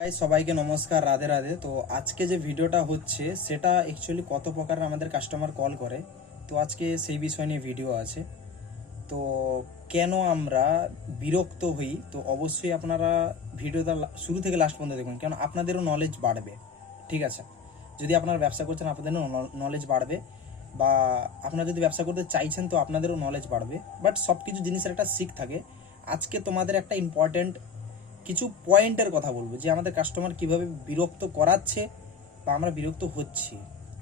High সবাইকে নমস্কার, রাধে রাধে। তো আজকে যে ভিডিওটা হচ্ছে, সেটা অ্যাকচুয়ালি কত প্রকার আমাদের কাস্টমার কল করে। তো আজকে সেই বিষয় নিয়ে ভিডিও আছে। তো কেন আমরা বিরক্ত হই? তো অবশ্যই আপনারা ভিডিওটা শুরু থেকে লাস্ট পর্যন্ত দেখুন। কেন আপনাদেরও নলেজ বাড়বে। ঠিক আছে? যদি আপনারা ব্যবসা করছেন, আপনাদেরও নলেজ বাড়বে। বা আপনারা যদি ব্যবসা করতে চাইছেন, তো আপনাদেরও নলেজ বাড়বে। বাট সব কিছু জিনিসের একটা শিখ থাকে। আজকে তোমাদের একটা ইম্পর্ট্যান্ট কিছু পয়েন্টের কথা বলব যে আমাদের কাস্টমার কীভাবে বিরক্ত করাচ্ছে বা আমরা বিরক্ত হচ্ছি,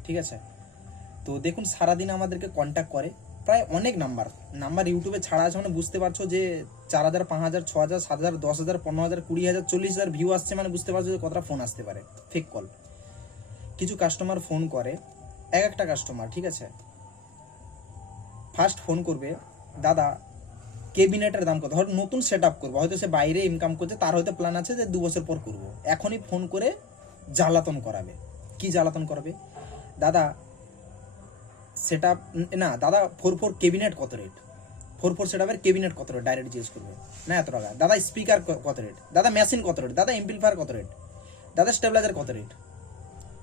ঠিক আছে? তো দেখুন, সারাদিন আমাদেরকে কন্ট্যাক্ট করে, প্রায় অনেক নাম্বার নাম্বার ইউটিউবে ছাড়া আছে মানে বুঝতে পারছ যে চার হাজার, পাঁচ হাজার, ছ হাজার, সাত হাজার, দশ হাজার, পনেরো হাজার, কুড়ি হাজার, চল্লিশ হাজার ভিউ আসছে মানে বুঝতে পারছ যে কতটা ফোন আসতে পারে ফেক কল কিছু কাস্টমার ফোন করে, এক একটা কাস্টমার ঠিক আছে? ফার্স্ট ফোন করবে, দাদা কেবিনেটের দাম কত? ধর নতুন সেট আপ করব, হয়তো সে বাইরে ইনকাম করছে, তার হয়তো প্ল্যান আছে যে দু বছর পর করব। এখনই ফোন করে জ্বালাতন করাবে। কি জ্বালাতন করাবে? দাদা সেট না, দাদা ফোর ফোর কেবিনেট কত রেট ফোর ফোর সেট আপের কেবিনেট কত রেট ডাইরেক্ট জিজ্ঞেস করবে। না, এত টাকা। দাদা স্পিকার কত রেট দাদা মেশিন কত রেট দাদা এমপ্লিফায়ার কত রেট দাদা স্টেবিলাইজার কত রেট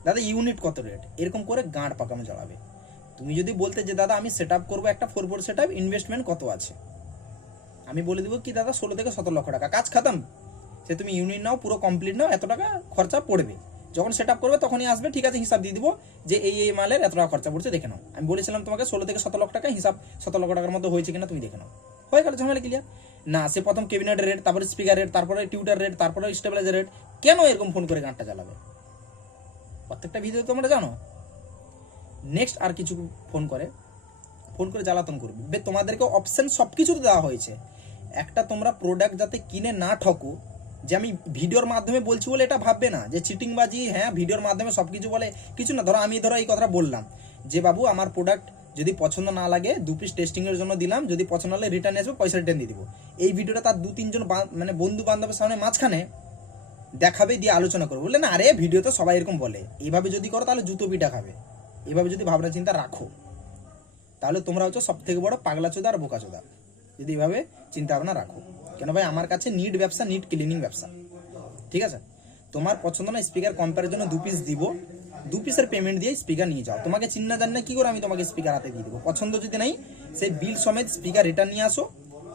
দাদা ইউনিট কত রেট এরকম করে গাঁট পাকানো চালাবে তুমি যদি বলতে যে, দাদা, আমি সেট আপ করব একটা four four set up investment কত আছে? আমি বলে দিব কি, দাদা, ষোলো থেকে সতেরো লক্ষ টাকা। কাজ খাতাম। সে তুমি ইউনিট নাও, পুরো কমপ্লিট নাও, এত টাকা খরচা পড়বে। যখন সেট আপ করবে তখনই আসবে, ঠিক আছে, হিসাব দিয়ে দিব যে এই এই মালের এত টাকা খরচা পড়ছে, দেখে নাও। আমি বলেছিলাম তোমাকে, ষোলো থেকে সতেরো লক্ষ টাকা হিসাব, সতেরো লক্ষ টাকার মধ্যে হয়েছে কিনা তুমি দেখে নাও। হয়ে গেল, ঝামেলা ক্লিয়ার না, সে প্রথম কেবিনেট রেট তারপরে স্পিকার রেট তারপরে টিউটার রেট তারপরে স্টেবিলাইজার রেট কেন এরকম ফোন করে গানটা চালাবে? প্রত্যেকটা ভিডিও তোমরা জানো। নেক্সট আর কিছু ফোন করে। ফোন করে জ্বালাতন করবে। তোমাদেরকে অপশন সব কিছু দেওয়া হয়েছে। একটা তোমরা প্রোডাক্ট যাতে কিনে না ঠকো, যে আমি ভিডিওর মাধ্যমে বলছি বলে এটা ভাববে না, যে চিটিংবাজি হ্যাঁ ভিডিওর মাধ্যমে সব কিছু বলে কিছু না। ধরো আমি ধরো এই কথাটা বললাম, যে বাবু আমার প্রোডাক্ট যদি পছন্দ না লাগে, দু পিস টেস্টিংয়ের জন্য দিলাম, যদি পছন্দ হলে রিটার্ন আসবে পয়সা রিটার্ন দিয়ে দিব। এই ভিডিওটা তার দু তিনজন মানে বন্ধু বান্ধবের সামনে মাঝখানে দেখাবে, দিয়ে আলোচনা করব। বললে না, আরে ভিডিও তো সবাই এরকম বলে। এইভাবে যদি করো, তাহলে জুতো পিঠা খাবে। এভাবে যদি ভাবনা চিন্তা রাখো, তাহলে তোমরা হচ্ছে সব থেকে বড় পাগলা চোদা আর বোকা চোদা যদি এইভাবে চিন্তা ভাবনা রাখো। কেন ভাই? আমার কাছে নিট ব্যবসা নিট ক্লিনিং ব্যবসা। ঠিক আছে? তোমার পছন্দ না স্পিকার কম্পেয়ারের জন্য দু পিস দিব। দু পিসের পেমেন্ট দিয়ে স্পিকার নিয়ে যাও। তোমাকে চিন্না জান না কি করে আমি তোমাকে স্পিকার হাতে দিয়ে দেবো? পছন্দ যদি নাই, সেই বিল সমেত স্পিকার রিটার্ন নিয়ে আসো।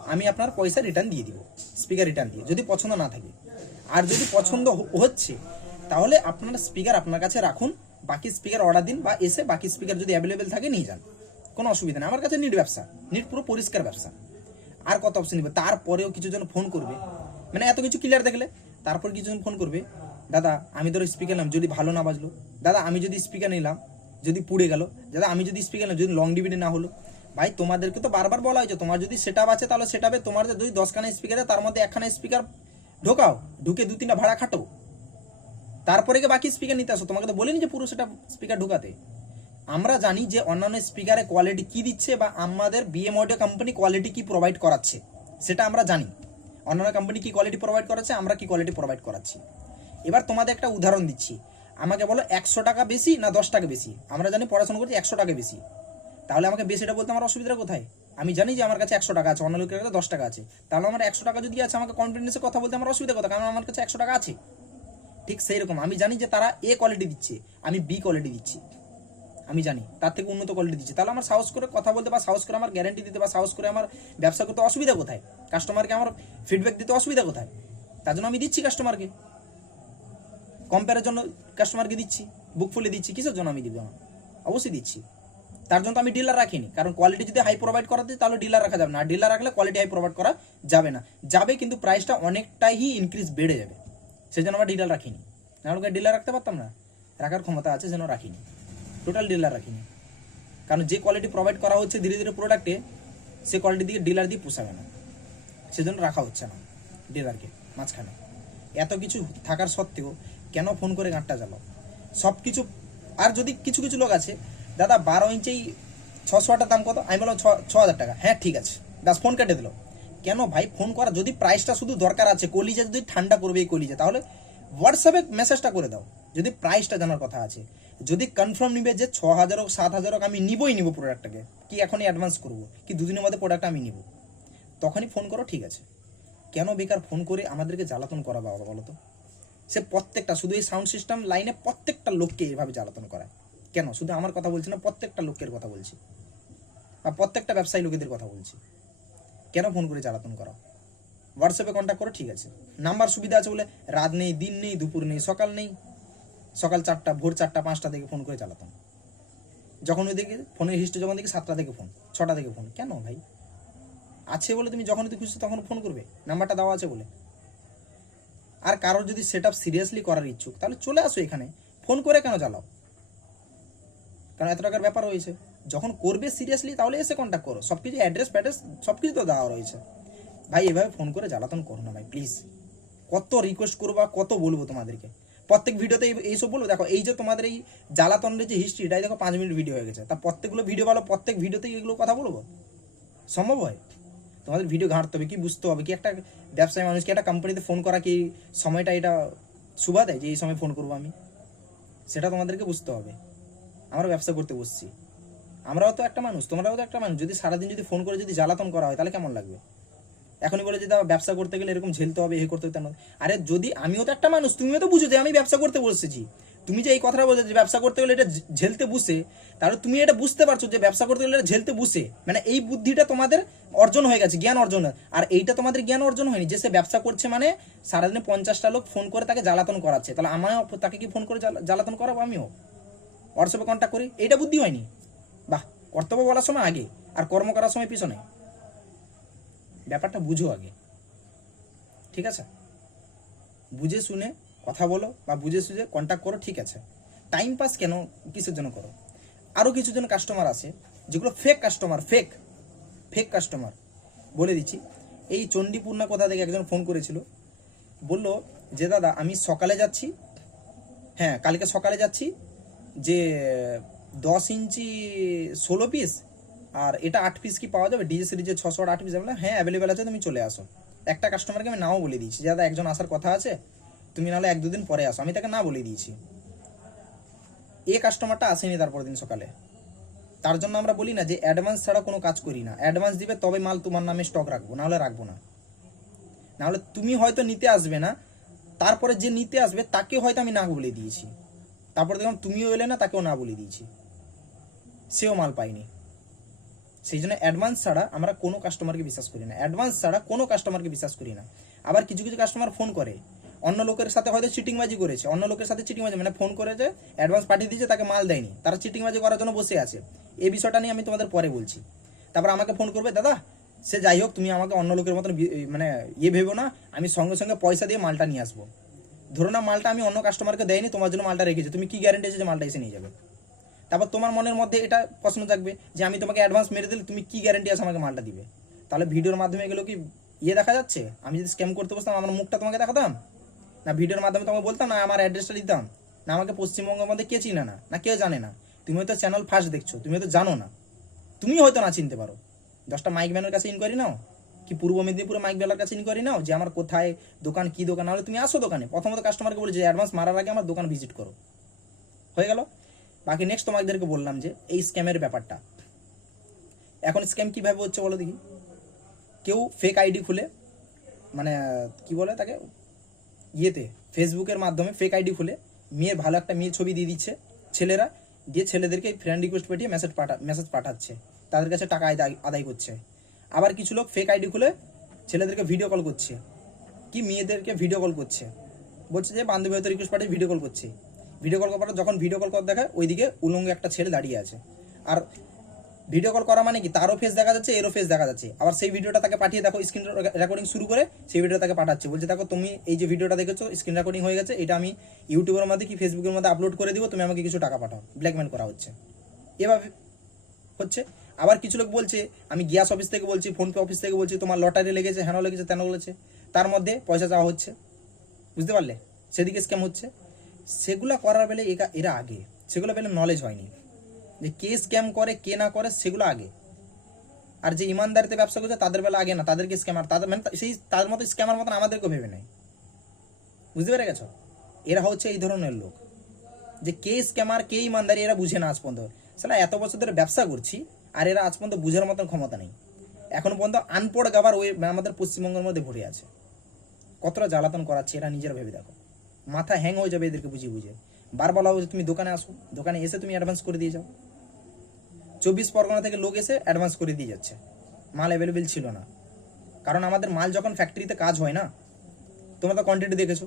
আমি আপনার পয়সা রিটার্ন দিয়ে দিব স্পিকার রিটার্ন দিয়ে। যদি পছন্দ না থাকে। আর যদি পছন্দ হচ্ছে, তাহলে আপনার স্পিকার আপনার কাছে রাখুন। বাকি স্পিকার অর্ডার দিন বা এসে বাকি স্পিকার যদি অ্যাভেলেবেল থাকে, নিয়ে যান। কোনো অসুবিধা নেই। আমার কাছে নিট ব্যবসা। নিট পুরো পরিষ্কার ব্যবসা। আর কত অপশন নিবে? তারপরেও কিছু জন ফোন করবে। মানে এত কিছু ক্লিয়ার দেখলে, তারপর কিছু জন ফোন করবে, দাদা, আমি ধরো স্পিকার নিলাম, যদি ভালো না বাজলো, দাদা, আমি যদি স্পিকার নিলাম, যদি পুড়ে গেল, দাদা, আমি যদি স্পিকার নিলাম, যদি লং ডিভিডি না হলো, ভাই, তোমাদেরকে তো বারবার বলা হয়েছে, তোমার যদি সেট আছে, তাহলে সেট আপে তোমার যদি দশখানা স্পিকার তার মধ্যে একখানা স্পিকার ঢোকাও, ঢুকে দু তিনটা ভাড়া খাটো। তারপরে বাকি স্পিকার নিতে আসো? তোমাকে তো বলিনি যে পুরো সেটা স্পিকার ঢুকাতে। আমরা জানি যে অন্যান্য স্পিকারে কোয়ালিটি কি দিচ্ছে বা আমাদের বিএম অডিও কোম্পানি কোয়ালিটি কি প্রোভাইড করাচ্ছে, সেটা আমরা জানি। অন্যান্য কোম্পানি কি কোয়ালিটি প্রোভাইড করাচ্ছে, আমরা কি কোয়ালিটি প্রোভাইড করাচ্ছি। এবার তোমাদের একটা উদাহরণ দিচ্ছি। আমাকে বলো একশো টাকা বেশি না দশ টাকা বেশি? আমরা জানি পড়াশোনা করছি একশো টাকা বেশি। তাহলে আমাকে বেশিটা বলতে আমার অসুবিধা কোথায়? আমি জানি যে আমার কাছে একশো টাকা আছে, অন্য লোকের কাছে দশ টাকা আছে। তাহলে আমার একশো টাকা যদি আছে, আমাকে কনফিডেন্সে কথা বলতে আমার অসুবিধা কোথায়? কারণ আমার কাছে একশো টাকা আছে। ঠিক সেই রকম আমি জানি যে তারা এ কোয়ালিটি দিচ্ছে, আমি বি কোয়ালিটি দিচ্ছি। আমি জানি, তার থেকে উন্নত কোয়ালিটি দিচ্ছি। তাহলে আমার সাহস করে কথা বলতে বা সাহস করে আমার গ্যারেন্টি দিতে বা সাহস করে আমার ব্যবসা করতে অসুবিধা কোথায়? কাস্টমারকে আমার ফিডব্যাক দিতে অসুবিধা কোথায়? তার জন্য আমি দিচ্ছি কাস্টমারকে কম্পেয়ারের জন্য কাস্টমারকে দিচ্ছি বুক ফুলে দিচ্ছি, কিসের জন্য আমি দিব? না অবশ্যই দিচ্ছি। তার জন্য তো আমি ডিলার রাখিনি, কারণ কোয়ালিটি যদি হাই প্রোভাইড করা দিই তাহলে ডিলার রাখা যাবে না। আর ডিলার রাখলে কোয়ালিটি হাই প্রোভাইড করা যাবে না। যাবে কিন্তু প্রাইসটা অনেকটাই ইনক্রিজ বেড়ে যাবে। সেই জন্য আমরা ডিলার রাখিনি। নাহলে ডিলার রাখতে পারতাম না? রাখার ক্ষমতা আছে যেন রাখিনি। টোটাল ডিলার রাখিনি। কারণ যে কোয়ালিটি প্রোভাইড করা হচ্ছে ধীরে ধীরে প্রোডাক্টে সে কোয়ালিটি দিয়ে ডিলার দিয়ে পোষাবে না। সেজন্য রাখা হচ্ছে না ডিলারকে মাঝখানে। এত কিছু থাকার সত্ত্বেও কেন ফোন করে গাঁটটা জ্বালাও? সব কিছু আর যদি কিছু কিছু লোক আছে, দাদা বারো ইঞ্চেই ছশো টাকার দাম কত? আমি বললাম ছ হাজার টাকা। হ্যাঁ ঠিক আছে। দাস ফোন কেটে দিল। কেন ভাই? ফোন করা, যদি প্রাইসটা শুধু দরকার আছে, কলিজা যদি ঠান্ডা করবে এই কলিজা, তাহলে হোয়াটসঅ্যাপে মেসেজটা করে দাও। যদি প্রাইসটা জানার কথা আছে। যদি কনফার্ম নিবে যে ছ হাজার হোক, সাত হাজার হোক, আমি নিবই নিব প্রোডাক্টটাকে কি এখনই অ্যাডভান্স করব? কি দুদিনের মধ্যে প্রোডাক্ট আমি নিব? তখনই ফোন করো, ঠিক আছে। কেন বেকার ফোন করে আমাদেরকে জ্বালাতন করা বাবা বলো তো সে প্রত্যেকটা, শুধু এই সাউন্ড সিস্টেম লাইনে প্রত্যেকটা লোককে এইভাবে জ্বালাতন করায়। কেন? শুধু আমার কথা বলছি না, প্রত্যেকটা লোকের কথা বলছি। বা প্রত্যেকটা ব্যবসায়ী লোকেদের কথা বলছি। কেন ফোন করে জ্বালাতন করা হোয়াটসঅ্যাপে কন্ট্যাক্ট করো, ঠিক আছে। নাম্বার সুবিধা আছে বলে, রাত নেই, দিন নেই, দুপুর নেই, সকাল নেই। সকাল চারটা, ভোর চারটা, পাঁচটা থেকে ফোন করে চালাতাম। যখন ওই দেখি ফোনের হিস্ট্রি যখন দেখি সাতটা থেকে ফোন ছটা থেকে ফোন কেন ভাই? আছে বলে তুমি যখন খুশি তখন ফোন করবে। নাম্বারটা দেওয়া আছে বলে। আর কারোর যদি সেট আপ সিরিয়াসলি করার ইচ্ছুক, তাহলে চলে আসো এখানে। ফোন করে কেন চালাও? কারণ এত টাকার ব্যাপার রয়েছে। যখন করবে সিরিয়াসলি তাহলে এসে কন্ট্যাক্ট করো। সব কিছু অ্যাড্রেস ফ্যাড্রেস সব কিছু তো দেওয়া রয়েছে। ভাই, এভাবে ফোন করে জ্বালাতন করো না ভাই প্লিজ কত রিকোয়েস্ট করব, কত বলব তোমাদেরকে। প্রত্যেক ভিডিওতে এইসব বলব। দেখো, এই যে তোমাদের এই জ্বালাতনের যে হিস্ট্রি এটাই দেখো পাঁচ মিনিট ভিডিও হয়ে গেছে। তা প্রত্যেকগুলো ভিডিও ভালো, প্রত্যেক ভিডিওতেই এগুলো কথা বলব? সম্ভব হয়? তোমাদের ভিডিও ঘাঁটতে হবে, কি বুঝতে হবে, কি একটা ব্যবসায়ী মানুষকে একটা কোম্পানিতে ফোন করা, কি সময়টা এটা সুবা দেয় যে এই সময় ফোন করব আমি? সেটা তোমাদেরকে বুঝতে হবে। আমরা ব্যবসা করতে বসছি। আমরাও তো একটা মানুষ, তোমরাও তো একটা মানুষ। যদি সারাদিন যদি ফোন করে যদি জ্বালাতন করা হয়, তাহলে কেমন লাগবে? এখনই বলে যে ব্যবসা করতে গেলে এরকম ঝেলতে হবে, এ করতে হবে আরে যদি আমিও তো একটা মানুষ, তুমিও তো বুঝো যে আমি ব্যবসা করতে বসেছি। তুমি যে এই কথাটা বলছো যে ব্যবসা করতে গেলে এটা ঝেলতে বুঝে তাহলে তুমি এটা বুঝতে পারছ যে ব্যবসা করতে গেলে এটা ঝেলতে বুঝে মানে এই বুদ্ধিটা তোমাদের অর্জন হয়ে গেছে, জ্ঞান অর্জন আর এইটা তোমাদের জ্ঞান অর্জন হয়নি যে সে ব্যবসা করছে মানে সারাদিনে পঞ্চাশটা লোক ফোন করে তাকে জ্বালাতন করাচ্ছে। তাহলে আমারও তাকে কি ফোন করে জ্বালা- জ্বালাতন করাবো আমিও? হোয়াটসঅ্যাপে কন্ট্যাক্ট করি? এইটা বুদ্ধি হয়নি? বাহ, কর্তব্য বলার সময় আগে, আর কর্ম করার সময় পিছনে। ব্যাপারটা বুঝো আগে। ঠিক আছে? বুঝে শুনে কথা বলো বা বুঝে শুনে কন্ট্যাক্ট করো, ঠিক আছে। টাইম পাস কেন, কিসের জন্য করো? আরও কিছু জন কাস্টমার আছে, যেগুলো fake customer fake fake customer বলে দিচ্ছি, এই চণ্ডীপূর্ণা কোথা থেকে একজন ফোন করেছিল? বলল, যে দাদা, আমি সকালে যাচ্ছি হ্যাঁ কালকে সকালে যাচ্ছি, যে দশ ইঞ্চি ষোলো পিস আর এটা আট পিস কি পাওয়া যাবে? ডিজে সিরিজের ছশো আট পিস বললাম হ্যাঁ অ্যাভেলেবেল আছে, তুমি চলে আসো। একটা কাস্টমারকে আমি নাও বলে দিয়েছি দাদা একজন আসার কথা আছে, তুমি নাহলে এক দুদিন পরে আসো। আমি তাকে না বলে দিয়েছি। এ কাস্টমারটা আসেনি তারপর দিন সকালে। তার জন্য আমরা বলি না যে অ্যাডভান্স ছাড়া কোনো কাজ করি না। অ্যাডভান্স দিবে, তবে মাল তোমার নামে স্টক রাখব, নাহলে রাখব না। নাহলে তুমি হয়তো নিতে আসবে না, তারপরে যে নিতে আসবে, তাকে হয়তো আমি না বলে দিয়েছি। তারপর দেখলাম তুমিও এলে না, তাকেও না বলে দিয়েছি। সেও মাল পাইনি সেই জন্য অ্যাডভান্স ছাড়া আমরা কোনো কাস্টমারকে বিশ্বাস করি না। অ্যাডভান্স ছাড়া কোনো কাস্টমারকে বিশ্বাস করি না। আবার কিছু কিছু কাস্টমার ফোন করে। অন্য লোকের সাথে হয়তো চিটিংবাজি করেছে। অন্য লোকের সাথে চিটিংবাজি মানে ফোন করেছে অ্যাডভান্স পাঠিয়ে দিয়েছে, তাকে মাল দেয়নি। তারা চিটিংবাজি করার জন্য বসে আছে। এই বিষয়টা নিয়ে আমি তোমাদের পরে বলছি। তারপর আমাকে ফোন করবে, দাদা, সে যাই হোক, তুমি আমাকে অন্য লোকের মতন মানে ইয়ে ভেবো না। আমি সঙ্গে সঙ্গে পয়সা দিয়ে মালটা নিয়ে আসব। ধরো না, মালটা আমি অন্য কাস্টমারকে দেয়নি, তোমার জন্য মালটা রেখেছি। তুমি কি গ্যারেন্টি আছে যে মালটা এসে নিয়ে যাবে? তারপর তোমার মনের মধ্যে এটা প্রশ্ন থাকবে যে আমি তোমাকে অ্যাডভান্স মেরে দিলে তুমি কি গ্যারেন্টি আছে আমাকে মালটা দিবে? তাহলে ভিডিওর মাধ্যমে এগুলো কি ইয়ে দেখা যাচ্ছে? আমি যদি স্ক্যাম করতে বসতাম, আমার মুখটা তোমাকে দেখাতাম? না, ভিডিওর মাধ্যমে তোমাকে বলতাম, না, আমার অ্যাড্রেসটা দিতাম। না, আমাকে পশ্চিমবঙ্গের মধ্যে কে চিনে না? না কেউ জানে না? তুমি হয়তো চ্যানেল ফার্স্ট দেখছ, তুমি হয়তো জানো না। তুমি হয়তো না চিনতে পারো। দশটা মাইক ম্যানের কাছে ইনকোয়ারি নাও। কি পূর্ব মেদিনীপুরে মাইক বেলার কাছে ইনকোয়ারি নাও? যে আমার কোথায় দোকান, কি দোকান? নাহলে তুমি আসো দোকানে। প্রথমত কাস্টমারকে বলে যে অ্যাডভান্স মারার আগে আমার দোকান ভিজিট করো। হয়ে গেল? বাকি নেক্সট তোমাদেরকে বললাম যে, এই স্ক্যামের ব্যাপারটা। এখন স্ক্যাম কীভাবে হচ্ছে বলো দেখি? কেউ ফেক আইডি খুলে মানে কি বলে তাকে? ইয়েতে ফেসবুকের মাধ্যমে ফেক আইডি খুলে, মেয়ের ভালো একটা মেয়ের ছবি দিয়ে দিচ্ছে ছেলেরা, দিয়ে ছেলেদেরকে ফ্রেন্ড রিকোয়েস্ট পাঠিয়ে মেসেজ পাঠা মেসেজ পাঠাচ্ছে। তাদের কাছে টাকা আদায় করছে। আবার কিছু লোক ফেক আইডি খুলে ছেলেদেরকে ভিডিও কল করছে। কি মেয়েদেরকে ভিডিও কল করছে? বলছে যে, বান্ধবী হয়তো রিকোয়েস্ট পাঠিয়ে ভিডিও কল করছে। ভিডিও কল করার যখন ভিডিও কল কর দেখায়, ওইদিকে উলঙ্গ একটা ছেলে দাঁড়িয়ে আছে। আর ভিডিও কল করা মানে কি? তারও ফেস দেখা যাচ্ছে, এরও ফেস দেখা যাচ্ছে। আবার সেই ভিডিওটা তাকে পাঠিয়ে দেখো স্ক্রিন রেকর্ডিং শুরু করে, সেই ভিডিওটা তাকে পাঠাচ্ছে। বলছে, দেখো, তুমি এই যে ভিডিওটা দেখেছ স্ক্রিন রেকর্ডিং হয়ে গেছে, এটা আমি ইউটিউবের মধ্যে কি ফেসবুকের মধ্যে আপলোড করে দিব, তুমি আমাকে কিছু টাকা পাঠাও। ব্ল্যাকমেল করা হচ্ছে। এভাবে হচ্ছে। আবার কিছু লোক বলছে, আমি গ্যাস অফিস থেকে বলছি ফোনপে অফিস থেকে বলছি, তোমার লটারি লেগেছে হ্যানো লেগেছে, তেন লেগেছে, তার মধ্যে পয়সা চাওয়া হচ্ছে। বুঝতে পারলে? সেদিকে স্ক্যাম হচ্ছে। সেগুলা করার বেলে এরা আগে। সেগুলো বেলে নলেজ হয়নি। যে কে স্ক্যাম করে, কে না করে, সেগুলো আগে। আর যে ইমানদারিতে ব্যবসা করছে, তাদের বেলা আগে না। তাদেরকে স্ক্যামার তাদের মানে সেই তাদের মতো স্ক্যামার মতন আমাদেরকেও ভেবে নেয়। বুঝতে পেরে গেছো? এরা হচ্ছে এই ধরনের লোক। যে কে স্ক্যামার কে ইমানদারি, এরা বুঝে না আজ পর্যন্ত। সালা এত বছর ধরে ব্যবসা করছি, আর এরা আজ পর্যন্ত বুঝার মতন ক্ষমতা নেই। এখন পর্যন্ত আনপড় গাবার ওই আমাদের পশ্চিমবঙ্গের মধ্যে ভরে আছে। কতটা জ্বালাতন করাচ্ছে, এরা নিজের ভেবে দেখো। মাথা হ্যাং হয়ে যাবে এদেরকে বুঝিয়ে বুঝে বার বলা হচ্ছে তুমি দোকানে আসো, দোকানে এসে তুমি অ্যাডভান্স করে দিয়ে যাও। চব্বিশ পরগনা থেকে লোক এসে অ্যাডভান্স করে দিয়ে যাচ্ছে। মাল অ্যাভেলেবেল ছিল না। কারণ আমাদের মাল যখন ফ্যাক্টরিতে কাজ হয় না, তোমরা তো কোয়ান্টিটি দেখেছ।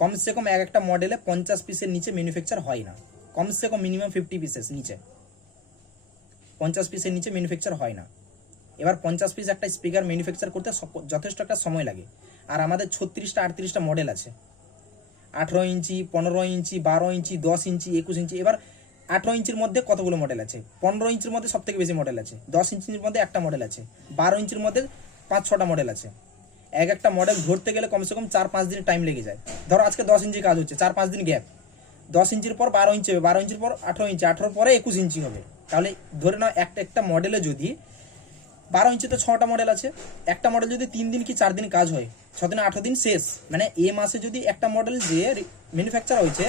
কমসে কম এক একটা মডেলে পঞ্চাশ পিসের নিচে ম্যানুফ্যাকচার হয় না। কমসে কম মিনিমাম ফিফটি পিসেস নিচে। পঞ্চাশ পিসের নিচে ম্যানুফ্যাকচার হয় না। এবার পঞ্চাশ পিস একটা স্পিকার ম্যানুফ্যাকচার করতে যথেষ্ট একটা সময় লাগে। আর আমাদের ছত্রিশটা আটত্রিশটা মডেল আছে। আঠেরো ইঞ্চি, পনেরো ইঞ্চি, বারো ইঞ্চি, দশ ইঞ্চি, একুশ ইঞ্চি, এবার আঠেরো ইঞ্চির মধ্যে কতগুলো মডেল আছে? পনেরো ইঞ্চির মধ্যে সব থেকে বেশি মডেল আছে, দশ ইঞ্চির মধ্যে একটা মডেল আছে, বারো ইঞ্চির মধ্যে পাঁচ, ছটা মডেল আছে। এক একটা মডেল ধরতে গেলে কমসে কম চার, পাঁচ দিন টাইম লেগে যায়। ধরো আজকে দশ ইঞ্চি কাজ হচ্ছে, চার, পাঁচ দিন গ্যাপ দশ ইঞ্চির পর বারো ইঞ্চি হবে, বারো ইঞ্চির পর আঠেরো ইঞ্চি আঠেরো পরে একুশ ইঞ্চি হবে। তাহলে ধরে নাও একটা একটা মডেলে যদি বারো ইঞ্চিতে ছটা মডেল আছে। একটা মডেল যদি তিন দিন কি চার দিন কাজ হয়, ছ দিন আঠারো দিন শেষ। মানে এ মাসে যদি একটা মডেল যে ম্যানুফ্যাকচার হয়েছে,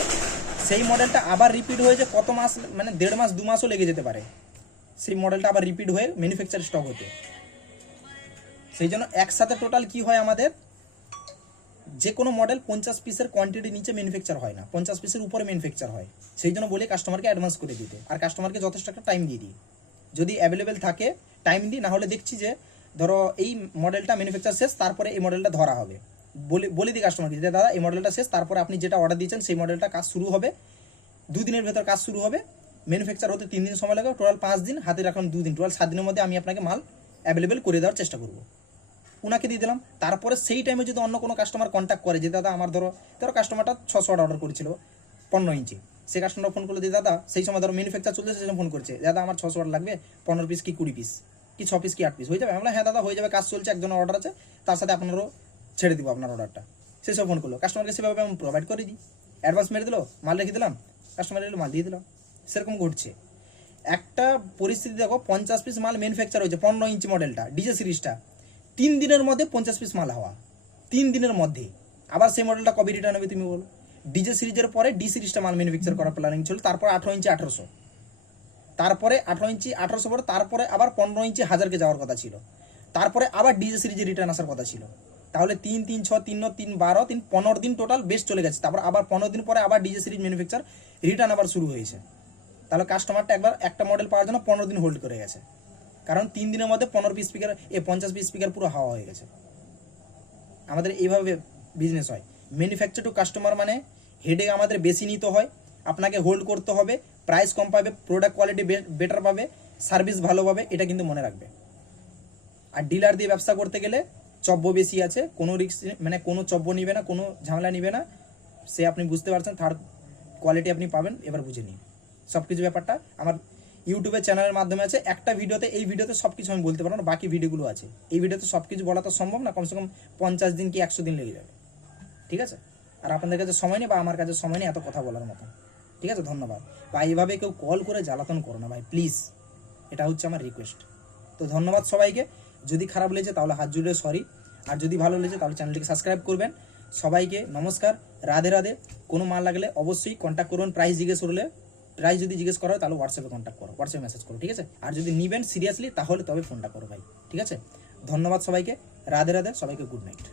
সেই মডেলটা আবার রিপিট হয়ে যে কত মাস মানে দেড় মাস, দু মাসও লেগে যেতে পারে। সেই মডেলটা আবার রিপিট হয়ে ম্যানুফ্যাকচার স্টক হতে। সেই জন্য একসাথে টোটাল কি হয় আমাদের? যে কোনো মডেল পঞ্চাশ পিসের কোয়ান্টিটি নিচে ম্যানুফ্যাকচার হয় না। পঞ্চাশ পিসের উপরে ম্যানুফ্যাকচার হয়। সেই জন্য বলি কাস্টমারকে অ্যাডভান্স করে দিতে। আর কাস্টমারকে যথেষ্ট একটা টাইম দিয়ে দিই। যদি অ্যাভেলেবেল থাকে টাইম দিই না হলে দেখছি যে, ধরো এই মডেলটা ম্যানুফ্যাকচার শেষ, তারপরে এই মডেলটা ধরা হবে। বলে বলে দিই কাস্টমারকে যে, দাদা, এই মডেলটা শেষ, তারপরে আপনি যেটা অর্ডার দিয়েছেন, সেই মডেলটা কাজ শুরু হবে। দুদিনের ভেতর কাজ শুরু হবে। ম্যানুফ্যাকচার হতে তিন দিন সময় লাগে টোটাল পাঁচ দিন, হাতে রাখলাম দুদিন। টোটাল সাত দিনের মধ্যে আমি আপনাকে মাল অ্যাভেলেবেল করে দেওয়ার চেষ্টা করব। ওনাকে দিয়ে দিলাম। তারপরে সেই টাইমে যদি অন্য কোনো কাস্টমার কন্ট্যাক্ট করে যে, দাদা, আমার ধরো ধরো কাস্টমারটা ছশো অর্ডার করেছিল, পনেরো ইঞ্চি। সেই কাস্টমার ফোন করল যে, দাদা, সেই সময় ধরো ম্যানুফ্যাকচার চলছে সেই ফোন করছে। দাদা, আমার ছশো অর্ডার লাগবে, পনেরো পিস কি কুড়ি পিস কি ছ পিস কি আট পিস হয়ে যাবে? আমরা হ্যাঁ দাদা, হয়ে যাবে, কাজ চলছে, একজনের অর্ডার আছে, তার সাথে আপনারও ছেড়ে দিব আপনার অর্ডারটা সেসব ফোন করল। কাস্টমারকে সেভাবে আমি প্রোভাইড করে দিই। অ্যাডভান্স মেরে দিলো, মাল রেখে দিলাম। কাস্টমার এলো, মাল দিয়ে দিলাম। সেরকম ঘটছে। একটা পরিস্থিতি দেখো, পঞ্চাশ পিস মাল ম্যানুফ্যাকচার হয়েছে, পনেরো ইঞ্চি মডেলটা ডিজে সিরিজটা তিন দিনের মধ্যে পঞ্চাশ পিস মাল হওয়া। তিন দিনের মধ্যে। আবার সেই মডেলটা কবে রিটার্ন হবে তুমি বলো? ডিজে সিরিজের পরে ডি সিরিজটা মাল ম্যানুফ্যাকচার করার প্ল্যানিং ছিল তারপর আঠারো ইঞ্চি আঠারোশো। তারপরে আঠারো ইঞ্চি আঠারোশো পরে, তারপরে আবার পনেরো ইঞ্চি হাজারকে যাওয়ার কথা ছিল। তারপরে আবার ডিজে সিরিজে রিটার্ন আসার কথা ছিল। তাহলে তিন তিন, ছ, তিন তিন, বারো, তিন, পনেরো দিন টোটাল বেশ চলে গেছে। তারপর আবার পনেরো দিন পরে আবার ডিজে সিরিজ ম্যানুফ্যাকচার রিটার্ন আবার শুরু হয়েছে। তাহলে কাস্টমারটা একবার একটা মডেল পাওয়ার জন্য পনেরো দিন হোল্ড করে গেছে। কারণ তিন দিনের মধ্যে পনেরো পিস স্পিকার এ পঞ্চাশ পিস স্পিকার পুরো হাওয়া হয়ে গেছে। আমাদের এইভাবে বিজনেস হয়। ম্যানুফ্যাকচার টু কাস্টমার মানে হেডে আমাদের বেশি নিতে হয়। আপনাকে হোল্ড করতে হবে প্রাইস কম পাবে প্রোডাক্ট কোয়ালিটি বেটার পাবে সার্ভিস ভালো পাবে, এটা কিন্তু মনে রাখবে। আর ডিলার দিয়ে ব্যবসা করতে গেলে চব্য বেশি আছে, কোনো রিক্স মানে কোনো চব্য নিবে না, কোনো ঝামেলা নিবে না। সে আপনি বুঝতে পারছেন থার্ড কোয়ালিটি আপনি পাবেন, এবার বুঝে নিন। সব কিছু ব্যাপারটা আমার ইউটিউবের চ্যানেলের মাধ্যমে আছে। একটা ভিডিওতে এই ভিডিওতে সব কিছু আমি বলতে পারব না, বাকি ভিডিওগুলো আছে। এই ভিডিওতে সব কিছু বলা তো সম্ভব না, কমসে কম পঞ্চাশ দিন কি একশো দিন লেগে যাবে। ঠিক আছে? আর আপনাদের কাছে সময় নেই বা আমার কাছে সময় নেই এত কথা বলার মতো ঠিক আছে? ধন্যবাদ। বা এইভাবে কেউ কল করে জ্বালাতন করো না ভাই প্লিজ এটা হচ্ছে আমার রিকোয়েস্ট তো ধন্যবাদ সবাইকে। যদি খারাপ লেগেছে তাহলে হাত জুড়ে সরি আর যদি ভালো লেগেছে তাহলে চ্যানেলটিকে সাবস্ক্রাইব করবেন। সবাইকে নমস্কার, রাধে রাধে। কোনো মাল লাগলে অবশ্যই কন্ট্যাক্ট করবেন প্রাইস জিজ্ঞেস করলে প্রাইস যদি জিজ্ঞেস করা হয় তাহলে হোয়াটসঅ্যাপে কন্ট্যাক্ট করো। হোয়াটসঅ্যাপে মেসেজ করো, ঠিক আছে? আর যদি নিবেন সিরিয়াসলি তাহলে তবে ফোনটা করো ভাই, ঠিক আছে? ধন্যবাদ সবাইকে। রাধে রাধে, সবাইকে গুড নাইট